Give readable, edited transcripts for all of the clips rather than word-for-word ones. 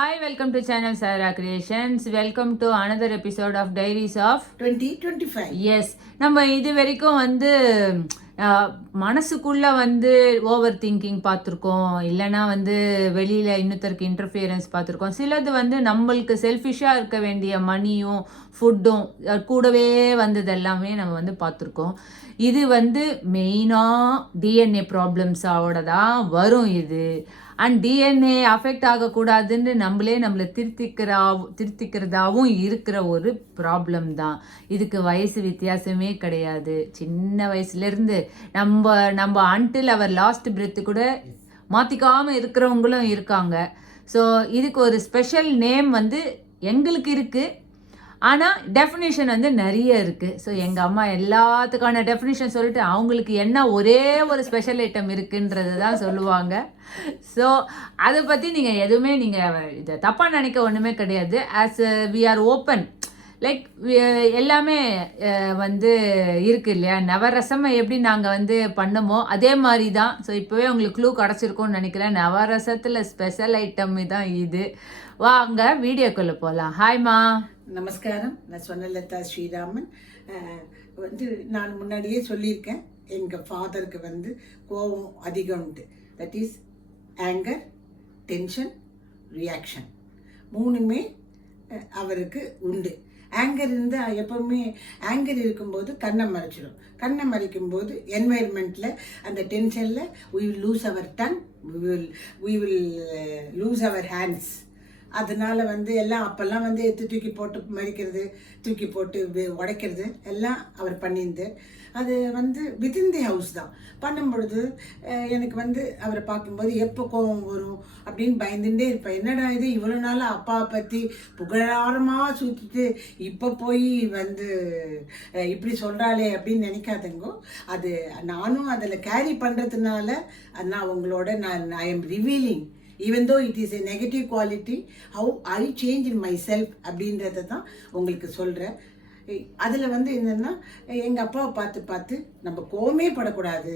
Hi, welcome to channel Sarah Creations. Welcome to another episode of Diaries of 2025. Yes, நம்ம இது வரைக்கும் மனசுக்குள்ள over thinking பார்த்துருக்கோம், இல்லைனா வெளியில இன்னொருத்தருக்கு இன்டர்ஃபியரன்ஸ் பார்த்துருக்கோம். சிலது நம்மளுக்கு செல்ஃபிஷாக இருக்க வேண்டிய மணியும் ஃபுட்டும் கூடவே வந்தது எல்லாமே நம்ம பார்த்துருக்கோம். இது மெயினாக டிஎன்ஏ ப்ராப்ளம்ஸோட தான் வரும் இது. அண்ட் டிஎன்ஏ அஃபெக்ட் ஆகக்கூடாதுன்னு நம்மளை திருத்திக்கிறதாவும் இருக்கிற ஒரு ப்ராப்ளம் தான். இதுக்கு வயசு வித்தியாசமே கிடையாது. சின்ன வயசுலேருந்து நம்ம அன்டில் அவர் லாஸ்ட் பிரெத்து கூட மாற்றிக்காமல் இருக்கிறவங்களும் இருக்காங்க. ஸோ இதுக்கு ஒரு ஸ்பெஷல் நேம் எங்களுக்கு இருக்குது, ஆனால் டெஃபினேஷன் நிறைய இருக்குது. ஸோ எங்கள் அம்மா எல்லாத்துக்கான டெஃபினேஷன் சொல்லிட்டு அவங்களுக்கு என்ன ஒரே ஒரு ஸ்பெஷல் ஐட்டம் இருக்குன்றது தான் சொல்லுவாங்க. ஸோ அதை பற்றி நீங்கள் எதுவுமே இதை தப்பாக நினைக்க ஒன்றுமே கிடையாது. As we are open, like எல்லாமே இருக்குது இல்லையா. நவரசமை எப்படி நாங்கள் பண்ணமோ அதே மாதிரி தான். ஸோ இப்போவே உங்களுக்கு க்ளூ கிடச்சிருக்கும்னு நினைக்கிறேன். நவரசத்தில் ஸ்பெஷல் ஐட்டம் தான் இது. வாங்க வீடியோக்குள்ளே போகலாம். ஹாய்மா. நமஸ்காரம். நான் சொன்னலதா ஸ்ரீராமன். நான் முன்னாடியே சொல்லியிருக்கேன், எங்கள் ஃபாதருக்கு கோபம் அதிகம் உண்டு. That is anger, tension, reaction, மூணுமே அவருக்கு உண்டு. ஆங்கர் இருந்தால் எப்போவுமே ஆங்கர் இருக்கும்போது கண்ணை மறைச்சிடும். கண்ணை மறைக்கும்போது என்வைர்மெண்ட்டில் அந்த டென்ஷனில் we will lose our tongue, we will lose our hands. அதனால எல்லாம் அப்போல்லாம் எடுத்து தூக்கி போட்டு மறிக்கிறது, தூக்கி போட்டு உடைக்கிறது எல்லாம் அவர் பண்ணியிருந்து. அது வித்தின் தி ஹவுஸ் தான் பண்ணும் பொழுது எனக்கு அவரை பார்க்கும்போது எப்போ கோபம் வரும் அப்படின்னு பயந்துட்டே இருப்பேன். என்னடா இது இவ்வளோ நாள் அப்பாவை பற்றி புகழாரமாக சுற்றிட்டு இப்போ போய் இப்படி சொல்கிறாளே அப்படின்னு நினைக்காதங்கோ. அது நானும் அதில் கேரி பண்ணுறதுனால நான் உங்களோட I am revealing, even though it is a negative quality, how I change in myself அப்படின்றத தான் உங்களுக்கு சொல்கிறேன். அதில் என்னென்னா, எங்கள் அப்பாவை பார்த்து நம்ம கோவமே படக்கூடாது,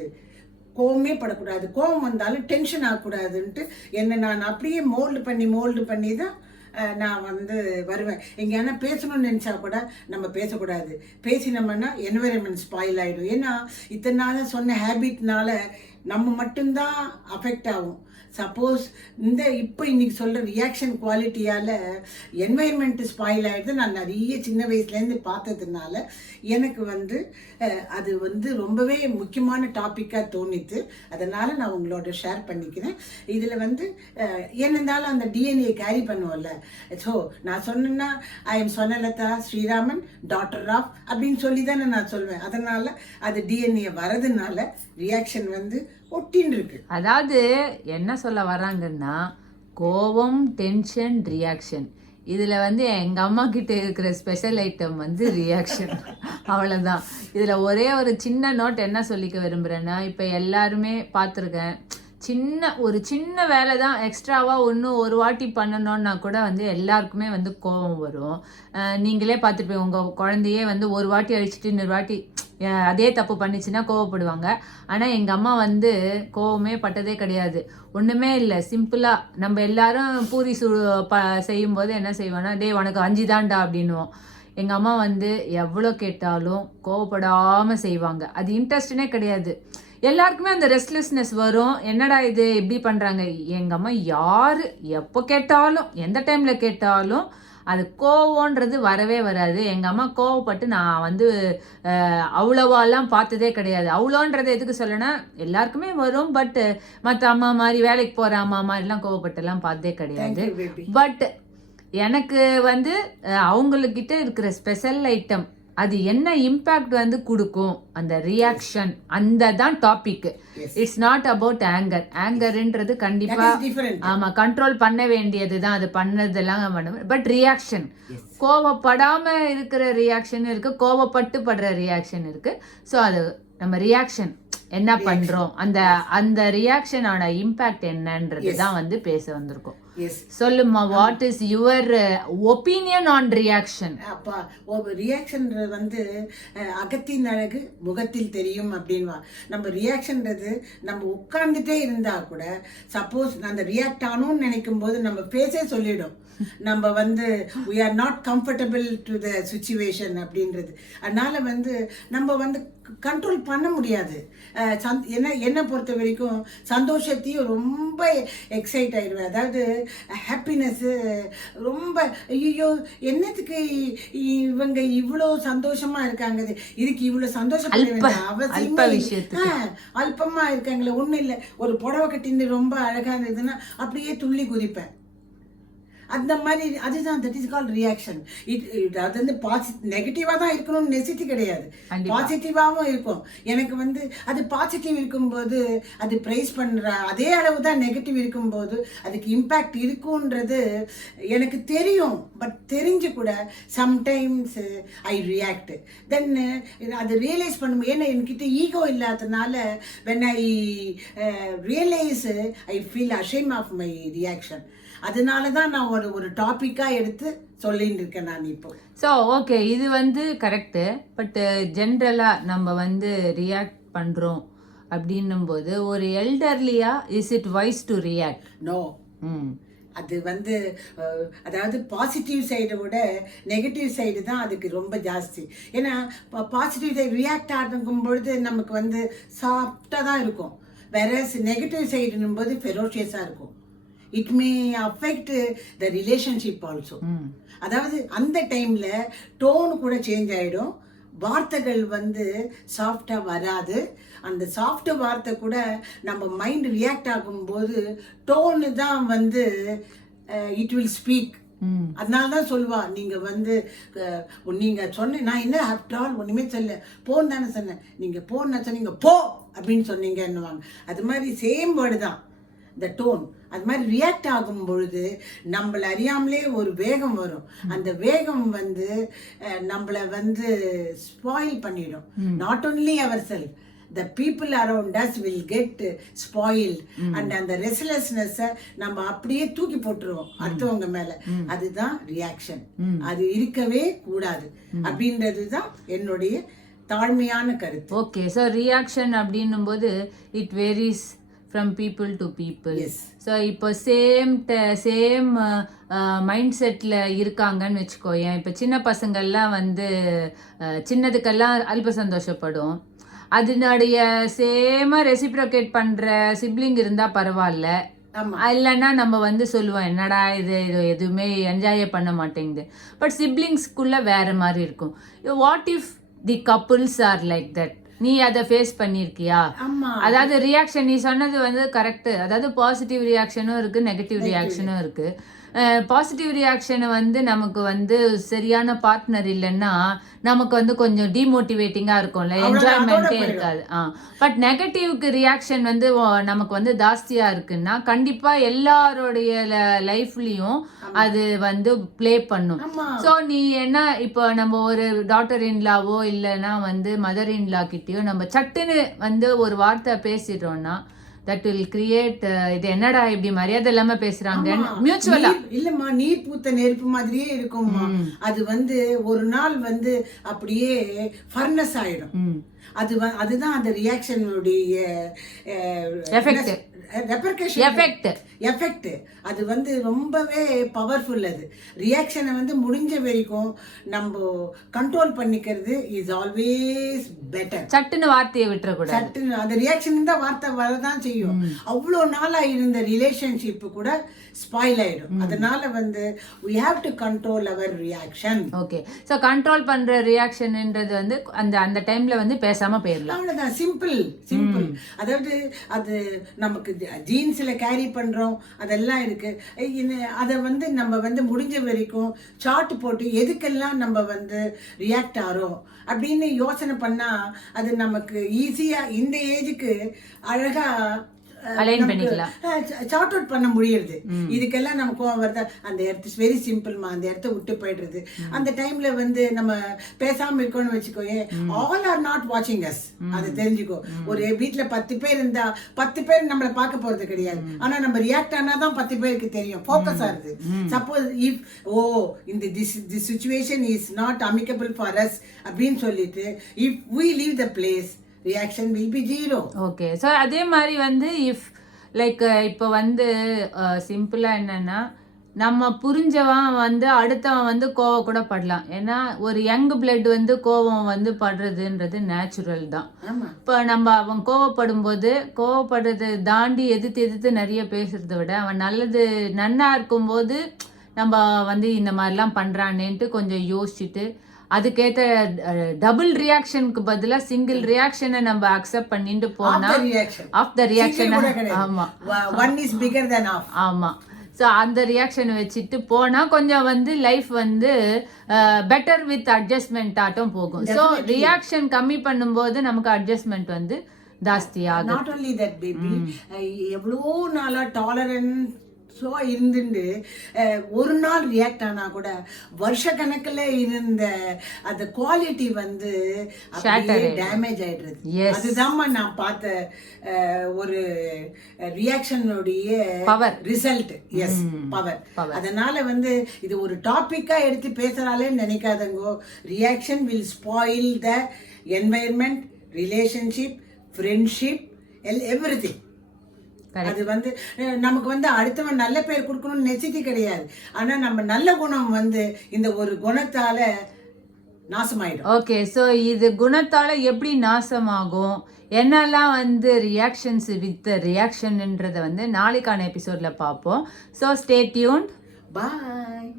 கோவம் வந்தாலும் டென்ஷன் ஆகக்கூடாதுன்ட்டு என்னை நான் அப்படியே மோல்டு பண்ணி தான் நான் வருவேன். எங்கேயானா பேசணும்னு நினச்சா கூட நம்ம பேசக்கூடாது. பேசினோம்னா என்வைரன்மெண்ட் ஸ்பாயில் ஆகிடும். ஏன்னா இத்தனை நாள் சொன்ன ஹேபிட்னால நம்ம மட்டும்தான் அஃபெக்ட் ஆகும். சப்போஸ் இப்போ இன்னைக்கு சொல்கிற ரியாக்ஷன் குவாலிட்டியால் என்வைரன்மெண்ட் ஸ்பாயில் ஆகிடுது. நான் நிறைய சின்ன வயசுலேருந்து பார்த்ததுனால எனக்கு அது ரொம்பவே முக்கியமான டாப்பிக்காக தோணித்து. அதனால் நான் உங்களோட ஷேர் பண்ணிக்கிறேன். இதில் ஏனென்றாலும் அந்த டிஎன்ஏ கேரி பண்ணுவோம்ல. ஸோ நான் சொன்னேன்னா I am Sornalatha Sriraman, daughter of அப்படின்னு சொல்லி தானே நான் சொல்வேன். அதனால் அது டிஎன்ஏ வரதுனால ரியாக்ஷன் ஒட்டின்னு இருக்கு. அதாவது என்ன சொல்ல வராங்கன்னா, கோபம், டென்ஷன், ரியாக்ஷன். இதில் எங்கள் அம்மா கிட்ட இருக்கிற ஸ்பெஷல் ஐட்டம் ரியாக்ஷன். அவ்வளோதான். இதில் ஒரே ஒரு சின்ன நோட் என்ன சொல்லிக்க விரும்புகிறேன்னா, இப்போ எல்லாருமே பார்த்துருக்கேன், ஒரு சின்ன வேலை தான் எக்ஸ்ட்ராவாக ஒரு வாட்டி பண்ணணுன்னா கூட எல்லாருக்குமே கோபம் வரும். நீங்களே பார்த்துருப்பீங்க, உங்கள் குழந்தையே ஒரு வாட்டி அழிச்சிட்டு இன்னொரு வாட்டி அதே தப்பு பண்ணிச்சுன்னா கோவப்படுவாங்க. ஆனால் எங்கள் அம்மா கோவமே பட்டதே கிடையாது. ஒன்றுமே இல்லை, சிம்பிளாக நம்ம எல்லாரும் பூரி செய்யும்போது என்ன செய்வோன்னா, டே உனக்கு 5 தான்டா அப்படின்னுவோம். எங்கள் அம்மா எவ்வளோ கேட்டாலும் கோவப்படாமல் செய்வாங்க. அது இன்ட்ரெஸ்ட்னே கிடையாது. எல்லாருக்குமே அந்த ரெஸ்ட்லெஸ்னஸ் வரும். என்னடா இது எப்படி பண்ணுறாங்க. எங்கள் அம்மா யார் எப்போ கேட்டாலும், எந்த டைமில் கேட்டாலும் அது கோவம்ன்றது வரவே வராது. எங்கள் அம்மா கோவப்பட்டு நான் அவ்வளோவாலாம் பார்த்ததே கிடையாது. அவ்வளோன்றது எதுக்கு சொல்லனா, எல்லாருக்குமே வரும். பட் மற்ற அம்மா மாதிரி வேலைக்கு போகிற அம்மா மாதிரிலாம் கோவப்பட்டுலாம் பார்த்ததே கிடையாது. பட் எனக்கு அவங்கக்கிட்ட இருக்கிற ஸ்பெஷல் ஐட்டம் அது என்ன இம்பேக்ட் கொடுக்கும், அந்த ரியாக்ஷன், அந்த தான் topic. It's not about anger. ஆங்கர்ன்றது கண்டிப்பா ஆமா கண்ட்ரோல் பண்ண வேண்டியது தான், அது பண்ணதெல்லாம். பட் ரியாக்ஷன், கோவப்படாம இருக்கிற ரியாக்ஷன் இருக்கு, கோவப்பட்டு படுற ரியாக்ஷன் இருக்கு. ஸோ அது நம்ம ரியாக்ஷன் என்ன பண்றோம், அந்த ரியாக்ஷனோட இம்பேக்ட் என்னன்றது தான் பேச வந்திருக்கோம். எஸ். சொல்லுமா, what is your opinion on reaction? அப்பா ரியாக்ஷன் வந்து அகத்தின் அழகு முகத்தில் தெரியும் அப்படின்வா. நம்ம ரியாக்ஷன்றது நம்ம உட்கார்ந்துட்டே இருந்தா கூட சப்போஸ் அந்த ரியாக்ட் ஆகணும்னு நினைக்கும் போது நம்ம ஃபேஸே சொல்லிடும் நம்ம வந்து we are not comfortable to the situation அப்படின்றது. அதனால வந்து நம்ம வந்து கண்ட்ரோல் பண்ண முடியாது. என்னை பொறுத்த வரைக்கும் சந்தோஷத்தையும் ரொம்ப எக்ஸைட் ஆயிடுவேன். அதாவது ஹாப்பினஸ்ஸு ரொம்ப ஐயோ என்னத்துக்கு இவங்க இவ்வளோ சந்தோஷமா இருக்காங்க, இதுக்கு இவ்வளோ சந்தோஷப்பட வேண்டிய அவசியமே அல்பமா இருக்காங்களே, ஒன்றும் இல்லை. ஒரு புடவை கட்டின்னு ரொம்ப அழகா இருந்ததுன்னா அப்படியே துள்ளி குதிப்பேன். அந்த மாதிரி அதுதான் தட் இஸ் கால் ரியாக்ஷன். அது வந்து நெகட்டிவாக தான் இருக்கணும்னு நெசிட்டி கிடையாது, பாசிட்டிவாகவும் இருக்கும். எனக்கு வந்து அது பாசிட்டிவ் இருக்கும்போது அது ப்ரைஸ் பண்ணுற அதே அளவு தான் நெகட்டிவ் இருக்கும்போது அதுக்கு இம்பேக்ட் இருக்குன்றது எனக்கு தெரியும். பட் தெரிஞ்சு கூட சம்டைம்ஸ் ஐ ரியாக்ட். தென் அதை ரியலைஸ் பண்ணும்போது ஏன்னா என்கிட்ட ஈகோ இல்லாததுனால when I realise I feel ashamed of my reaction. அதனால தான் நான் ஒரு டாப்பிக்காக எடுத்து சொல்லிட்டு இருக்கேன் நான் இப்போ. ஸோ ஓகே, இது வந்து கரெக்டு. பட் ஜென்ரலாக நம்ம வந்து ரியாக்ட் பண்ணுறோம் அப்படின்னும் போது ஒரு எல்டர்லியா is it wise to react? No. அது வந்து அதாவது பாசிட்டிவ் சைடை விட நெகட்டிவ் சைடு தான் அதுக்கு ரொம்ப ஜாஸ்தி. ஏன்னா பாசிட்டிவ் சைடு ரியாக்ட் ஆகும் பொழுது நமக்கு வந்து சாஃப்டாக தான் இருக்கும். வேற நெகட்டிவ் சைடுன்னும் போது ஃபெரோஷியஸாக இருக்கும். It may affect the relationship also. அதாவது அந்த டைம்ல டோன் கூட சேஞ்ச் ஆகிடும், வார்த்தைகள் வந்து சாஃப்டாக வராது. அந்த சாஃப்ட் வார்த்தை கூட நம்ம மைண்ட் ரியாக்ட் ஆகும்போது டோனு தான் வந்து இட் வில் ஸ்பீக். அதனால தான் சொல்லுவா, நீங்க வந்து நீங்க சொன்ன நான் என்ன ஆஃப்டர் ஆல் ஒன்றுமே சொல்ல போன்னு தானே சொன்னேன், நீங்க போன்னு சொன்னீங்க போ அப்படின்னு சொன்னீங்கன்னுவாங்க. அது மாதிரி சேம் வேர்டு தான் த டோன். அது மாதிரி ரியாக்ட் ஆகும் பொழுது நம்மளை அறியாமலே ஒரு வேகம் வரும். அந்த வேகம் வந்து நம்மளை வந்து ஸ்பாயில் பண்ணிடும். Not only our self, the people around us will get spoiled. and அந்த ரெஸ்ட்லெஸ்னஸை நம்ம அப்படியே தூக்கி போட்டுருவோம் அடுத்தவங்க மேல. அதுதான் ரியாக்ஷன். அது இருக்கவே கூடாது அப்படின்றது தான் என்னுடைய தாழ்மையான கருத்து. ஓகே, ஸோ ரியாக்ஷன் அப்படின்னும் போது it varies from people to people. So இப்போ சேம் மைண்ட் செட்டில் இருக்காங்கன்னு வச்சுக்கோயேன். இப்போ சின்ன பசங்கள்லாம் வந்து சின்னதுக்கெல்லாம் அல்ப சந்தோஷப்படும். அதனுடைய சேமாக ரெசிப்ரோகேட் பண்ணுற சிப்ளிங் இருந்தால் பரவாயில்ல, இல்லைன்னா நம்ம வந்து சொல்லுவோம் என்னடா இது எதுவுமே என்ஜாயே பண்ண மாட்டேங்குது. பட் சிப்ளிங்ஸ்குள்ளே வேறு மாதிரி இருக்கும். What if the couples are like that? நீ அதை ஃபேஸ் பண்ணியிருக்கியா? அதாவது ரியாக்ஷன் நீ சொன்னது வந்து கரெக்டு. அதாவது பாசிட்டிவ் ரியாக்ஷனும் இருக்குது, நெகட்டிவ் ரியாக்ஷனும் இருக்குது. பாசிட்டிவ் ரியாக்ஷனை வந்து நமக்கு வந்து சரியான பார்ட்னர் இல்லைன்னா நமக்கு வந்து கொஞ்சம் டிமோட்டிவேட்டிங்காக இருக்கும்ல, என்ஜாய்மெண்ட்டே இருக்காது. பட் நெகட்டிவ்க்கு ரியாக்ஷன் வந்து நமக்கு வந்து ஜாஸ்தியாக இருக்குன்னா கண்டிப்பாக எல்லாரோடைய லைஃப்லேயும் அது வந்து ப்ளே பண்ணும். ஸோ நீ என்ன இப்போ நம்ம ஒரு டாட்டர் இன்லாவோ இல்லைன்னா வந்து மதர் இன்லா கிட்டேயோ நம்ம சட்டுன்னு வந்து ஒரு வார்த்தை பேசிட்டோம்னா that will create இது என்னடா இப்படி மரியாதை இல்லாம பேசுறாங்க மியூச்சுவலா. இல்லம்மா, நீர் பூத்த நெருப்பு மாதிரியே இருக்கும்மா. அது வந்து ஒரு நாள் வந்து அப்படியே ஃபர்னஸ் ஆயிடும். அதுதான் அந்த ரியாக்ஷனுடைய எஃபெக்ட். அது வந்து ரொம்பவே பவர்ஃபுல். அது ரியாக்ஷனை வந்து முடிஞ்ச வரைக்கும் நம்ம கண்ட்ரோல் பண்ணிக்கிறது இஸ் ஆல்வேஸ் பெட்டர். சட்டுன்னு வார்த்தையை விட்டுறக்கூடாது. சட்டுன்னு அந்த ரியாக்ஷன் தான் வார்த்தை வரதான் செய்யும். அவ்வளோ நாளா இருந்த ரிலேஷன்ஷிப் கூட ஸ்பாயில் ஆயிடும். அதனால வந்து we have to control our reaction. Okay, so control பண்ற ரியாக்ஷன்ன்றது வந்து அந்த டைம்ல வந்து பேசாம போயிடலாம். அவ்வளவுதான், சிம்பிள். அதாவது அது நமக்கு ஜீன்ஸ்ல கேரி பண்றோம் அதெல்லாம் இருக்கு. அதை வந்து நம்ம வந்து முடிஞ்ச வரைக்கும் சார்ட் போட்டு எதுக்கெல்லாம் நம்ம வந்து ரியாக்ட் ஆகிறோம் அப்படின்னு யோசனை பண்ணா அது நமக்கு ஈஸியா இந்த ஏஜுக்கு அழகா அலைன் பண்ணிக்கலாம். சார்ட் அவுட் பண்ண முடியுது. இதுக்கெல்லாம் நம்ம கோவம் வருதா, அந்த இடத்து வெரி சிம்பிள்மா, அந்த இடத்த விட்டு போயிடுறது. அந்த டைம்ல வந்து நம்ம பேசாம இருக்கோம்னு வச்சுக்கோயே, ஆல் ஆர் நாட் வாட்சிங் அஸ், அதை தெரிஞ்சுக்கோ. ஒரு வீட்டுல 10 பேர் இருந்தா 10 பேர் நம்மள பார்க்க போறது கிடையாது. ஆனா நம்ம ரியாக்ட் ஆனாதான் 10 பேருக்கு தெரியும், ஃபோக்கஸ் ஆகுது. சப்போஸ் இஃப் இந்த this situation is not amicable for us அப்படின்னு சொல்லிட்டு if we leave the place, reaction will be zero. Okay. So அதே மாதிரி வந்து இஃப் லைக் இப்போ வந்து சிம்பிளாக என்னன்னா, நம்ம புரிஞ்சவன் வந்து அடுத்தவன் வந்து கோவம் கூட படலாம். ஏன்னா ஒரு யங் பிளட் வந்து கோவம் வந்து படுறதுன்றது நேச்சுரல் தான். இப்போ நம்ம அவன் கோவப்படுறதை தாண்டி எதிர்த்து நிறைய பேசுறதை விட, அவன் நன்னா இருக்கும்போது நம்ம வந்து இந்த மாதிரிலாம் பண்ணுறானேன்ட்டு கொஞ்சம் யோசிச்சுட்டு அதுக்கேற்ற டபுள் ரியாக்ஷனுக்கு பதிலாக சிங்கிள் ரியாக்ஷனை நம்ம அக்செப்ட் பண்ணிட்டு போனா ஆஃப் த ரியாக்ஷன். ஆமா, one is bigger than half. ஆமா. ஸோ அந்த ரியாக்ஷனை வச்சுட்டு போனால் கொஞ்சம் வந்து லைஃப் வந்து பெட்டர் வித் அட்ஜஸ்ட்மெண்ட் ஆட்டம் போகும். ஸோ ரியாக்ஷன் கம்மி பண்ணும்போது நமக்கு அட்ஜஸ்ட்மெண்ட் வந்து ஜாஸ்தியாகும். நாட் ஒன்லி தட் பேபி, எவ்வளோ நாளாக டாலரன்ஸ் இருந்துட்டு ஒரு நாள் ரியாக்ட் ஆனா கூட வருஷ கணக்கில் இருந்த அந்த குவாலிட்டி வந்து டேமேஜ் ஆயிடுறது. அதுதான் நான் பார்த்த ஒரு ரியாக்ஷனுடைய ரிசல்ட். S, power. அதனால வந்து இது ஒரு டாபிக்கா எடுத்து பேசுறாலே நினைக்காதங்கோ. Reaction will spoil the environment, relationship, friendship, everything. அது வந்து நமக்கு வந்து அடுத்தவன் நல்ல பேர் கொடுக்கணும்னு நெசிட்டி கிடையாது. ஆனா நம்ம நல்ல குணம் வந்து இந்த ஒரு குணத்தால நாசமாயிடும். ஓகே. ஸோ இது குணத்தால எப்படி நாசமாகும், என்னெல்லாம் வந்து ரியாக்ஷன்ஸ் வித் ரியாக்ஷன்ன்றதை வந்து நாளைக்கான எபிசோட்ல பார்ப்போம். So stay tuned. பாய்.